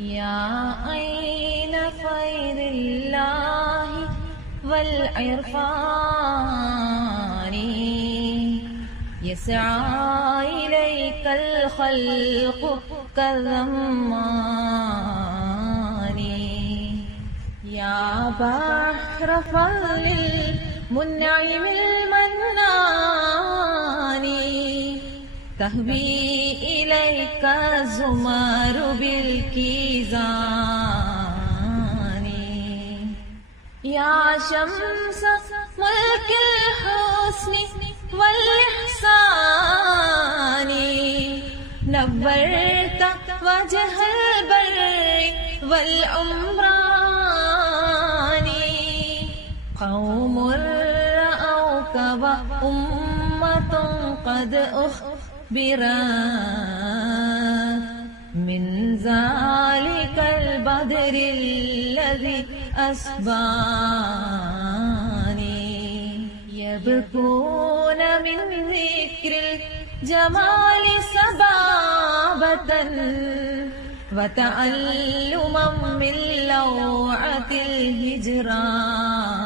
يا عين خير الله والعرفان يسعى إليك الخلق كالرمان يا بحر فضل المنعم المنان تهوي إليك الزمر بالكيزان يا شمس ملك الحسن والإحسان نورت وجه البر والعمران قوم رأوك وأمة قد أخبرت من ذلك البدر الذي أسباني يبكون من ذكر الجمال سبابة وتعلما من لوعة الهجران